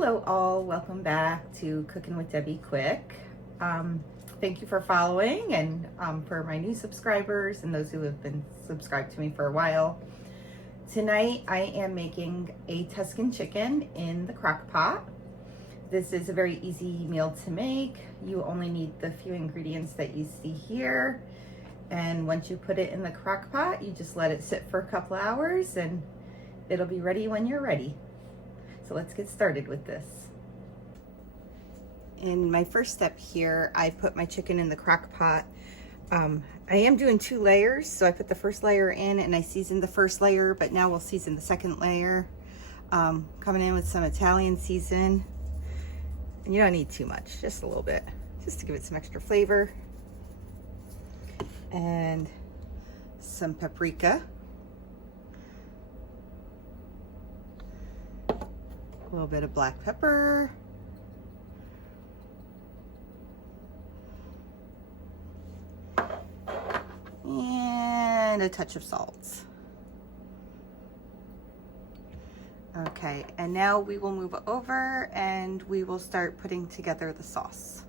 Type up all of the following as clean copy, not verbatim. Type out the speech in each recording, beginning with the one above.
Hello all, welcome back to Cooking with Debbie Quick. Thank you for following and for my new subscribers and those who have been subscribed to me for a while. Tonight I am making a Tuscan chicken in the crock pot. This is a very easy meal to make. You only need the few ingredients that you see here. And once you put it in the crock pot, you just let it sit for a couple hours and it'll be ready when you're ready. So let's get started with this. In my first step here, I put my chicken in the crock pot. I am doing 2 layers, so I put the first layer in and I seasoned the first layer, but now we'll season the second layer. Coming in with some Italian season. And you don't need too much, just a little bit, just to give it some extra flavor. And some paprika. A little bit of black pepper. And a touch of salt. Okay, and now we will move over and we will start putting together the sauce.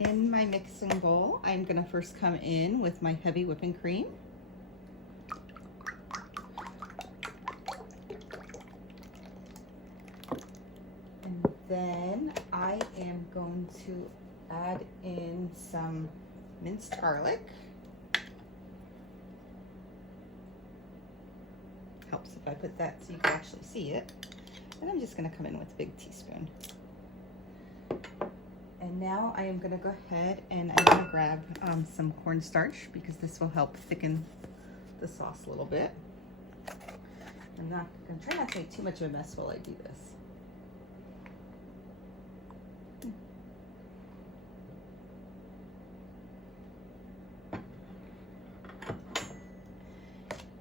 In my mixing bowl, I'm gonna first come in with my heavy whipping cream. Then I am going to add in some minced garlic. Helps if I put that so you can actually see it. And I'm just going to come in with a big teaspoon. And now I am going to go ahead and I'm going to grab some cornstarch because this will help thicken the sauce a little bit. I'm going to try not to make too much of a mess while I do this.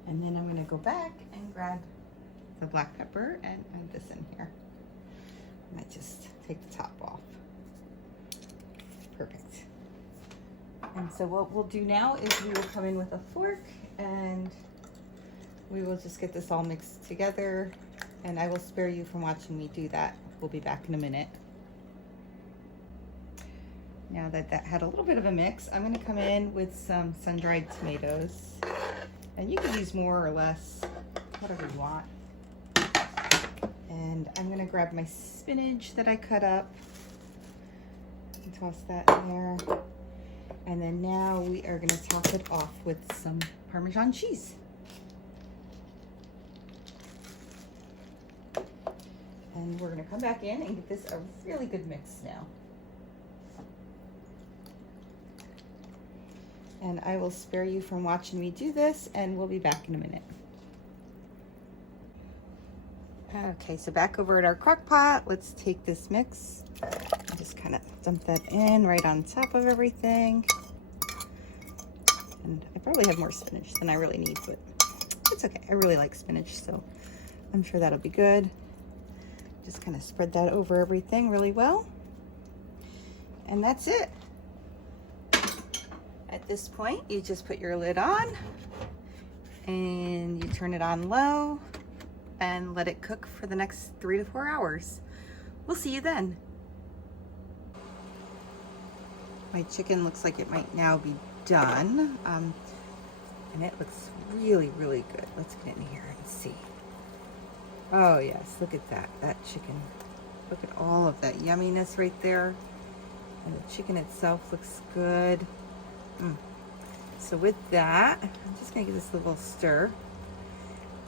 And then I'm going to go back and grab the black pepper and add this in here. And I just take the top off. Perfect. And so what we'll do now is we will come in with a fork and we will just get this all mixed together. And I will spare you from watching me do that. We'll be back in a minute. Now that that had a little bit of a mix, I'm going to come in with some sun-dried tomatoes. And you can use more or less, whatever you want. And I'm gonna grab my spinach that I cut up and toss that in there. And then now we are gonna top it off with some Parmesan cheese. And we're gonna come back in and get this a really good mix now. And I will spare you from watching me do this, and we'll be back in a minute. Okay, so back over at our crock pot, let's take this mix and just kind of dump that in right on top of everything. And I probably have more spinach than I really need, but it's okay. I really like spinach, so I'm sure that'll be good. Just kind of spread that over everything really well. And that's it. At this point, you just put your lid on and you turn it on low and let it cook for the next 3 to 4 hours. We'll see you then. My chicken looks like it might now be done. And it looks really, really good. Let's get in here and see. Oh yes, look at that chicken. Look at all of that yumminess right there. And the chicken itself looks good. So with that, I'm just gonna give this a little stir.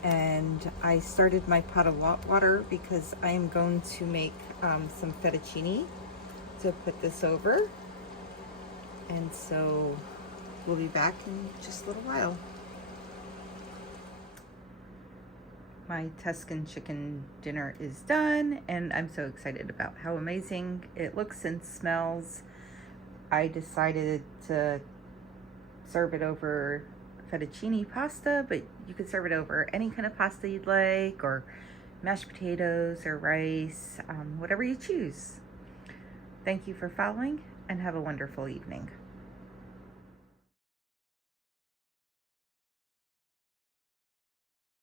And I started my pot of water because I am going to make some fettuccine to put this over. And so we'll be back in just a little while. My Tuscan chicken dinner is done and I'm so excited about how amazing it looks and smells. I decided to serve it over fettuccine pasta, but you could serve it over any kind of pasta you'd like, or mashed potatoes or rice, whatever you choose. Thank you for following and have a wonderful evening.